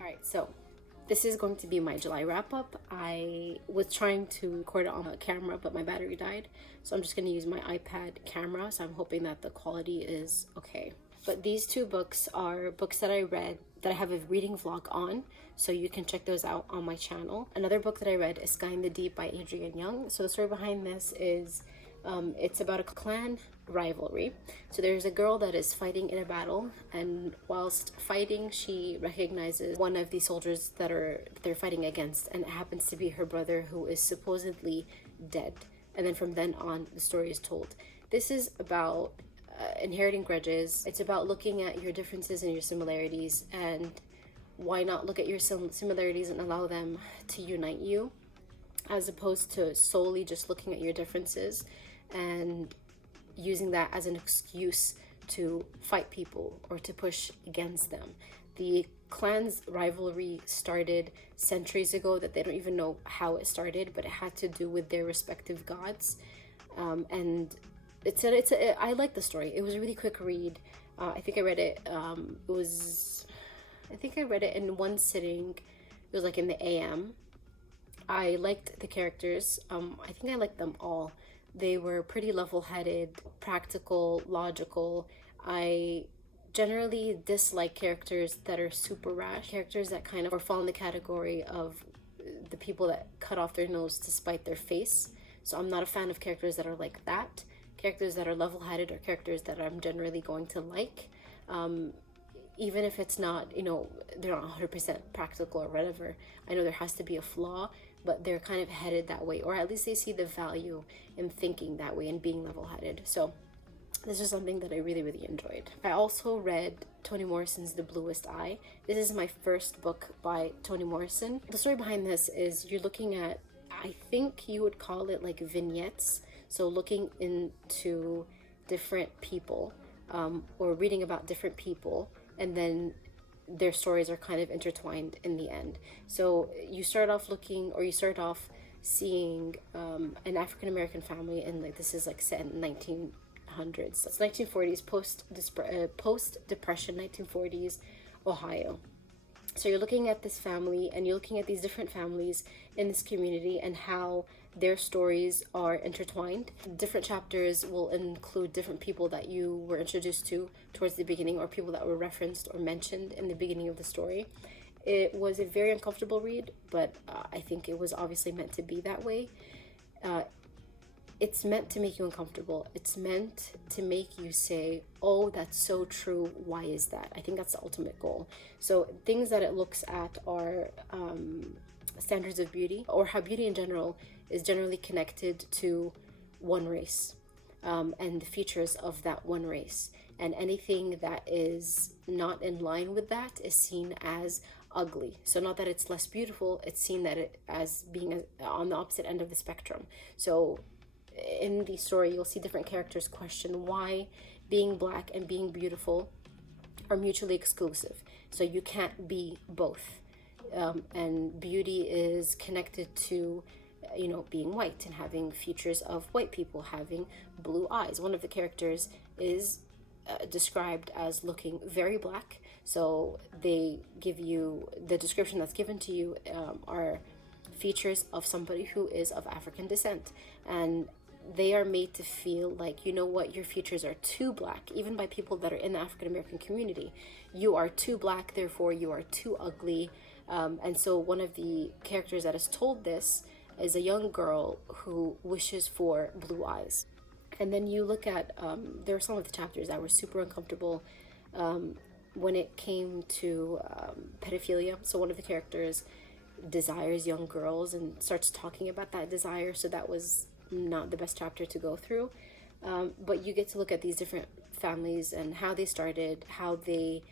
Alright, so this is going to be my July wrap up. I was trying to record it on a camera, but my battery died. So I'm just going to use my iPad camera. So I'm hoping that the quality is okay. But these two books are books that I read that I have a reading vlog on. So you can check those out on my channel. Another book that I read is Sky in the Deep by Adrienne Young. So the story behind this is it's about a clan rivalry. So there's a girl that is fighting in a battle, and whilst fighting she recognizes one of the soldiers that they're fighting against, and it happens to be her brother, who is supposedly dead. And then from then on the story is told. This is about inheriting grudges. It's about looking at your differences and your similarities, and why not look at your similarities and allow them to unite you, as opposed to solely just looking at your differences and using that as an excuse to fight people or to push against them. The clan's rivalry started centuries ago that they don't even know how it started, but it had to do with their respective gods. And I like the story. It was a really quick read. I think I read it, I think I read it in one sitting. It was like in the AM. I liked the characters. I think I liked them all. They were pretty level-headed, practical, logical. I generally dislike characters that are super rash, characters that kind of fall in the category of the people that cut off their nose to spite their face. So I'm not a fan of characters that are like that. Characters that are level-headed are characters that I'm generally going to like. Even if it's not, you know, they're not 100% practical or whatever. I know there has to be a flaw, but they're kind of headed that way, or at least they see the value in thinking that way and being level-headed. So this is something that I really, really enjoyed. I also read Toni Morrison's The Bluest Eye. This is my first book by Toni Morrison. The story behind this is you're looking at, I think you would call it like vignettes. So looking into different people, or reading about different people, and then their stories are kind of intertwined in the end. So you start off seeing an African-American family, and like this is like set in 1900s. So it's 1940s, post-depression 1940s Ohio. So you're looking at this family, and you're looking at these different families in this community and how their stories are intertwined. Different chapters will include different people that you were introduced to towards the beginning, or people that were referenced or mentioned in the beginning of the story. It was a very uncomfortable read, but I think it was obviously meant to be that way. It's meant to make you uncomfortable. It's meant to make you say, oh, that's so true. Why is that? I think that's the ultimate goal. So things that it looks at are standards of beauty, or how beauty in general is generally connected to one race, and the features of that one race. And anything that is not in line with that is seen as ugly. So not that it's less beautiful, it's seen that it as being on the opposite end of the spectrum. So in the story, you'll see different characters question why being black and being beautiful are mutually exclusive. So you can't be both. And beauty is connected to, you know, being white and having features of white people, having blue eyes. One of the characters is described as looking very black. So they give you, the description that's given to you are features of somebody who is of African descent. And they are made to feel like, you know what, your features are too black, even by people that are in the African American community. You are too black, therefore you are too ugly. And so one of the characters that is told this is a young girl who wishes for blue eyes. And then you look at, there are some of the chapters that were super uncomfortable when it came to pedophilia. So one of the characters desires young girls and starts talking about that desire. So that was not the best chapter to go through. But you get to look at these different families and how they started, how they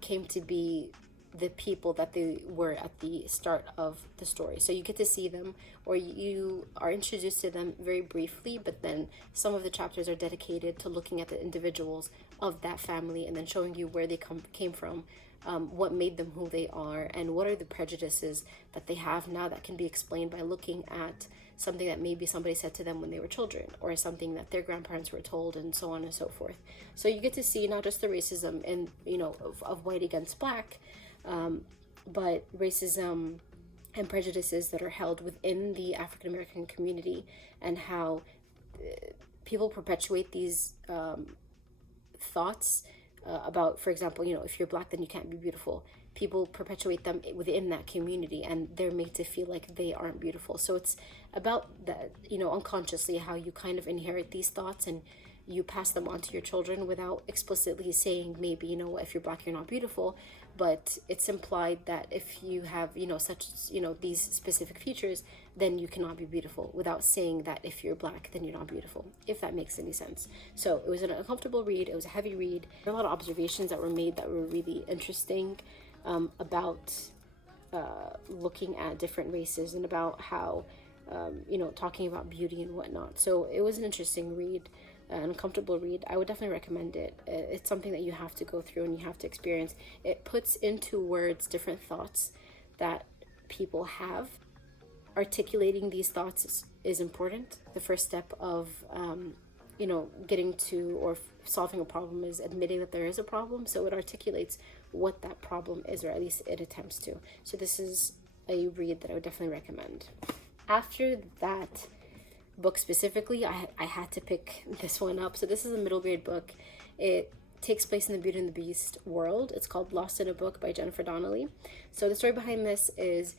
came to be the people that they were at the start of the story. So you get to see them, or you are introduced to them very briefly, but then some of the chapters are dedicated to looking at the individuals of that family and then showing you where they came from, what made them who they are, and what are the prejudices that they have now that can be explained by looking at something that maybe somebody said to them when they were children, or something that their grandparents were told, and so on and so forth. So you get to see not just the racism in, of white against black, but racism and prejudices that are held within the African American community, and how people perpetuate these thoughts about, for example, if you're black, then you can't be beautiful. People perpetuate them within that community, and they're made to feel like they aren't beautiful. So it's about that, unconsciously, how you kind of inherit these thoughts and you pass them on to your children without explicitly saying, maybe, if you're black, you're not beautiful. But it's implied that if you have, such, these specific features, then you cannot be beautiful, without saying that if you're black, then you're not beautiful, if that makes any sense. So it was an uncomfortable read. It was a heavy read. There were a lot of observations that were made that were really interesting, about looking at different races, and about how, talking about beauty and whatnot. So it was an interesting read, an uncomfortable read. I would definitely recommend it. It's something that you have to go through and you have to experience. It puts into words different thoughts that people have. Articulating these thoughts is important. The first step of getting to or solving a problem is admitting that there is a problem. So it articulates what that problem is, or at least it attempts to. So this is a read that I would definitely recommend. After that book specifically, I had to pick this one up. So this is a middle grade book. It takes place in the Beauty and the Beast world. It's called Lost in a Book by Jennifer Donnelly. So the story behind this is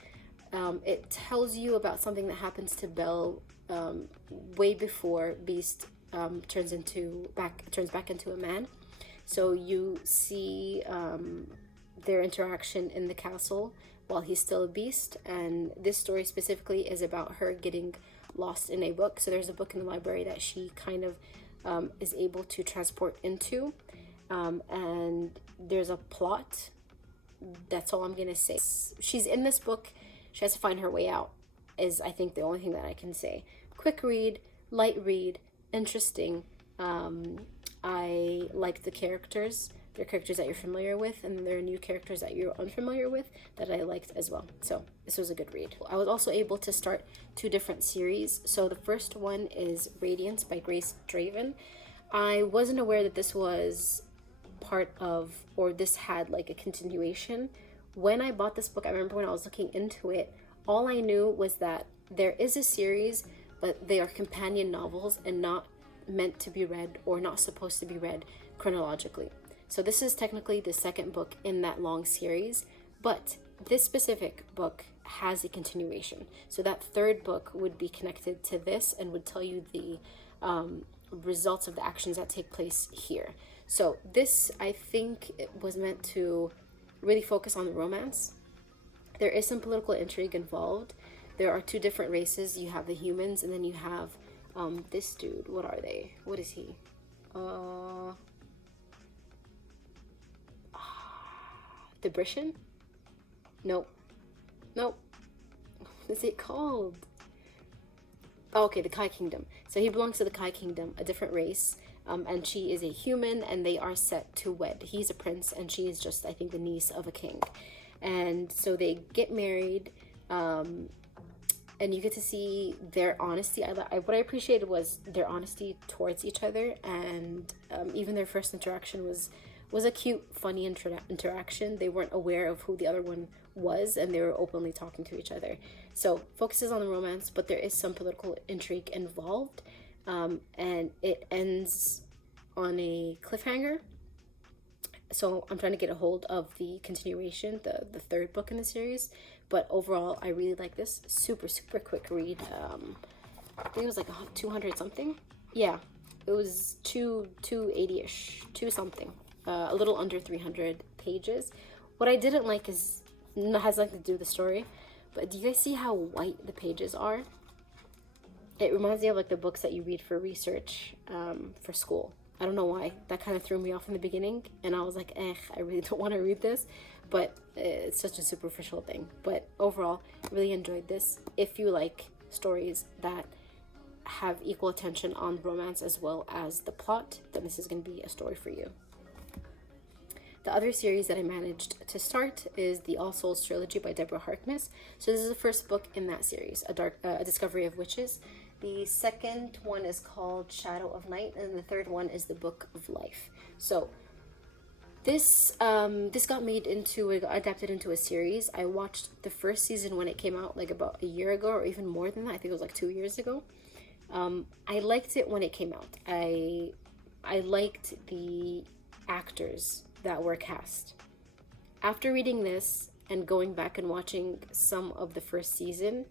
it tells you about something that happens to Belle way before Beast turns back into a man. So you see their interaction in the castle while he's still a beast, and this story specifically is about her getting lost in a book. So there's a book in the library that she kind of is able to transport into, and there's a plot. That's all I'm gonna say. She's in this book. She has to find her way out, is I think the only thing that I can say. Quick read, light read, interesting. I like the characters. There are characters that you're familiar with, and there are new characters that you're unfamiliar with that I liked as well. So this was a good read. I was also able to start 2 different series. So the first one is Radiance by Grace Draven. I wasn't aware that this was part of, or this had like a continuation. When I bought this book, I remember when I was looking into it, all I knew was that there is a series, but they are companion novels and not meant to be read, or not supposed to be read chronologically. So this is technically the second book in that long series, but this specific book has a continuation. So that third book would be connected to this and would tell you the results of the actions that take place here. So this, I think, it was meant to really focus on the romance. There is some political intrigue involved. There are 2 different races. You have the humans, and then you have this dude. What are they? What is he? The Brishan? Nope. What is it called? Oh, okay, the Kai Kingdom. So he belongs to the Kai Kingdom, a different race. And she is a human, and they are set to wed. He's a prince, and she is just, I think, the niece of a king. And so they get married, and you get to see their honesty. What I appreciated was their honesty towards each other, and even their first interaction was a cute, funny interaction. They weren't aware of who the other one was, and they were openly talking to each other. So focuses on the romance, but there is some political intrigue involved, and it ends on a cliffhanger. So I'm trying to get a hold of the continuation, the third book in the series. But overall, I really like this. Super quick read. I think it was like 200 something. Yeah, it was 280-ish, 2 something. A little under 300 pages. What I didn't like is, it has nothing to do with the story, but do you guys see how white the pages are? It reminds me of like the books that you read for research for school. I don't know why. That kind of threw me off in the beginning, and I was like, I really don't want to read this. but it's such a superficial thing. But overall, really enjoyed this. If you like stories that have equal attention on romance as well as the plot, then this is going to be a story for you. The other series that I managed to start is the All Souls trilogy by Deborah Harkness. So this is the first book in that series, a Discovery of Witches. The second one is called Shadow of Night, and the third one is the Book of Life. So this got adapted into a series. I watched the first season when it came out, like about a year ago, or even more than that. I think it was like 2 years ago. I liked it when it came out. I liked the actors that were cast. After reading this and going back and watching some of the first season,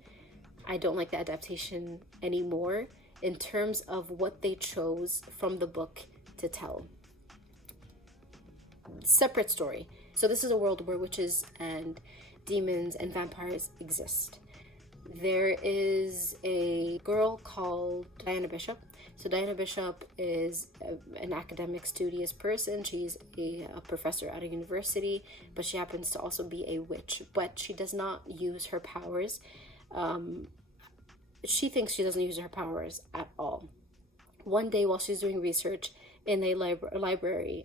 I don't like the adaptation anymore in terms of what they chose from the book to tell. Separate story. So this is a world where witches and demons and vampires exist. There is a girl called Diana Bishop. So Diana Bishop is an academic, studious person. She's a professor at a university, but she happens to also be a witch. But she does not use her powers. She thinks she doesn't use her powers at all. One day while she's doing research in a library,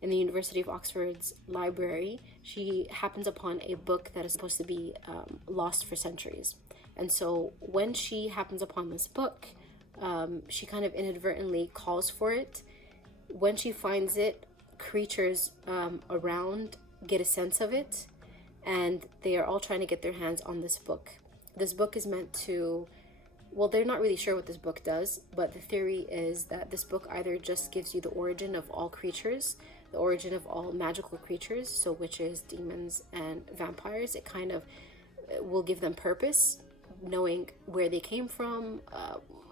in the University of Oxford's library, she happens upon a book that is supposed to be lost for centuries. And so when she happens upon this book, she kind of inadvertently calls for it. When she finds it, creatures around get a sense of it, and they are all trying to get their hands on this book. This book is meant to, well, they're not really sure what this book does, but the theory is that this book either just gives you the origin of all creatures, the origin of all magical creatures, so witches, demons, and vampires. It kind of will give them purpose, knowing where they came from,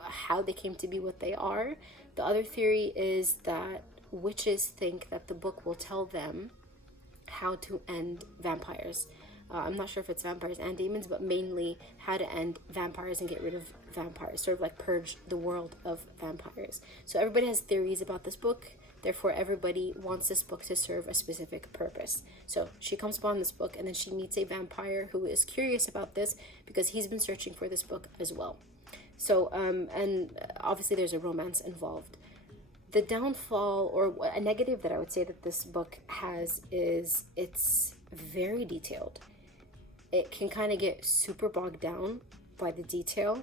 how they came to be what they are. The other theory is that witches think that the book will tell them how to end vampires. I'm not sure if it's vampires and demons, but mainly how to end vampires and get rid of vampires, sort of like purge the world of vampires. So everybody has theories about this book. Therefore, everybody wants this book to serve a specific purpose. So she comes upon this book, and then she meets a vampire who is curious about this because he's been searching for this book as well. So, and obviously there's a romance involved. The downfall, or a negative that I would say that this book has, is it's very detailed. It can kind of get super bogged down by the detail.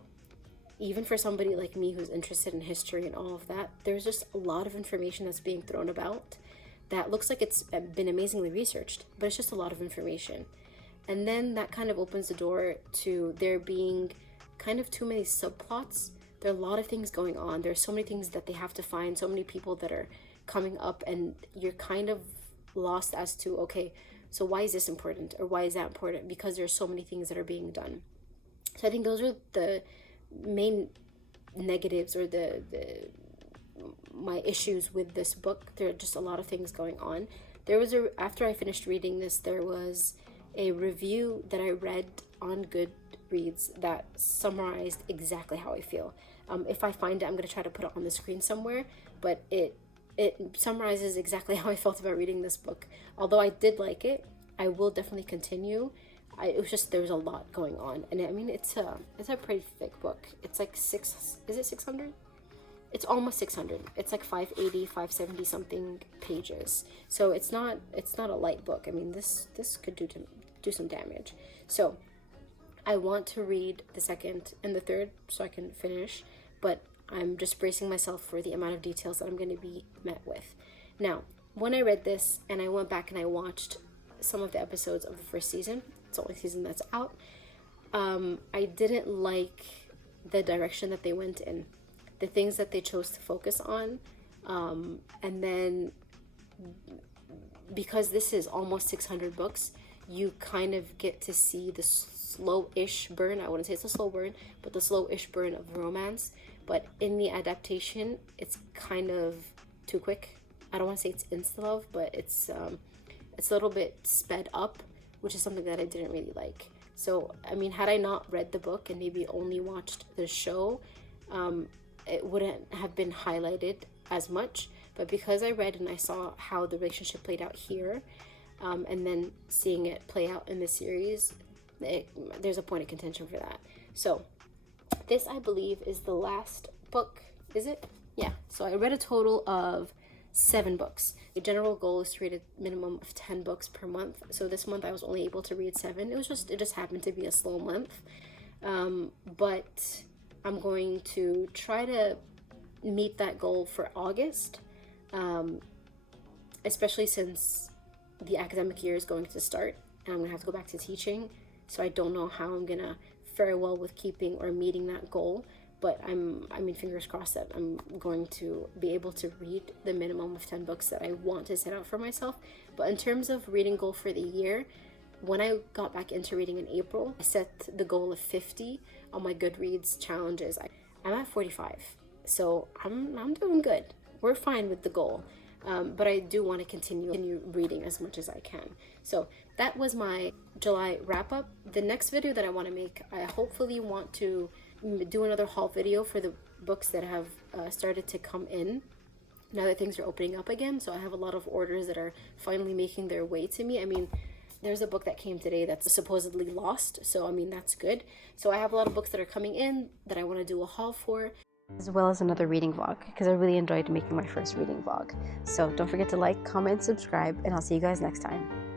Even for somebody like me who's interested in history and all of that, there's just a lot of information that's being thrown about that looks like it's been amazingly researched, but it's just a lot of information. And then that kind of opens the door to there being kind of too many subplots. There are a lot of things going on. There's so many things that they have to find, so many people that are coming up, and you're kind of lost as to, okay, so why is this important, or why is that important? Because there's so many things that are being done. So I think those are the main negatives, or my issues with this book. There are just a lot of things going on. After I finished reading this, there was a review that I read on Goodreads that summarized exactly how I feel. If I find it, I'm going to try to put it on the screen somewhere, but it summarizes exactly how I felt about reading this book. Although I did like it, I will definitely continue. It was just, there was a lot going on, and I mean, it's a pretty thick book. It's like 600? It's almost 600. It's like 580, 570 something pages. So it's not a light book. I mean, this could do some damage. So I want to read the second and the third so I can finish, but I'm just bracing myself for the amount of details that I'm going to be met with. Now, when I read this and I went back and I watched some of the episodes of the first season, it's the only season that's out, I didn't like the direction that they went in, the things that they chose to focus on, and then because this is almost 600 books, you kind of get to see the slow-ish burn. I wouldn't say it's a slow burn, but the slow-ish burn of romance. But in the adaptation, it's kind of too quick. I don't want to say it's insta-love, but it's a little bit sped up, which is something that I didn't really like. So, I mean, had I not read the book and maybe only watched the show, it wouldn't have been highlighted as much. But because I read and I saw how the relationship played out here, and then seeing it play out in the series, there's a point of contention for that. So this, I believe, is the last book. Is it? Yeah. So I read a total of 7 books. The general goal is to read a minimum of 10 books per month. So this month I was only able to read 7. It just happened to be a slow month. But I'm going to try to meet that goal for August, especially since the academic year is going to start and I'm going to have to go back to teaching. So I don't know how I'm going to fare well with keeping or meeting that goal. But I mean, fingers crossed that I'm going to be able to read the minimum of 10 books that I want to set out for myself. But in terms of reading goal for the year, when I got back into reading in April, I set the goal of 50 on my Goodreads challenges. I'm at 45, so I'm doing good. We're fine with the goal. But I do want to continue reading as much as I can. So that was my July wrap up. The next video that I want to make, I hopefully want to do another haul video for the books that have started to come in now that things are opening up again. So I have a lot of orders that are finally making their way to me. I mean, there's a book that came today that's supposedly lost, so I mean, that's good. So I have a lot of books that are coming in that I want to do a haul for, as well as another reading vlog, because I really enjoyed making my first reading vlog. So don't forget to like, comment, subscribe, and I'll see you guys next time.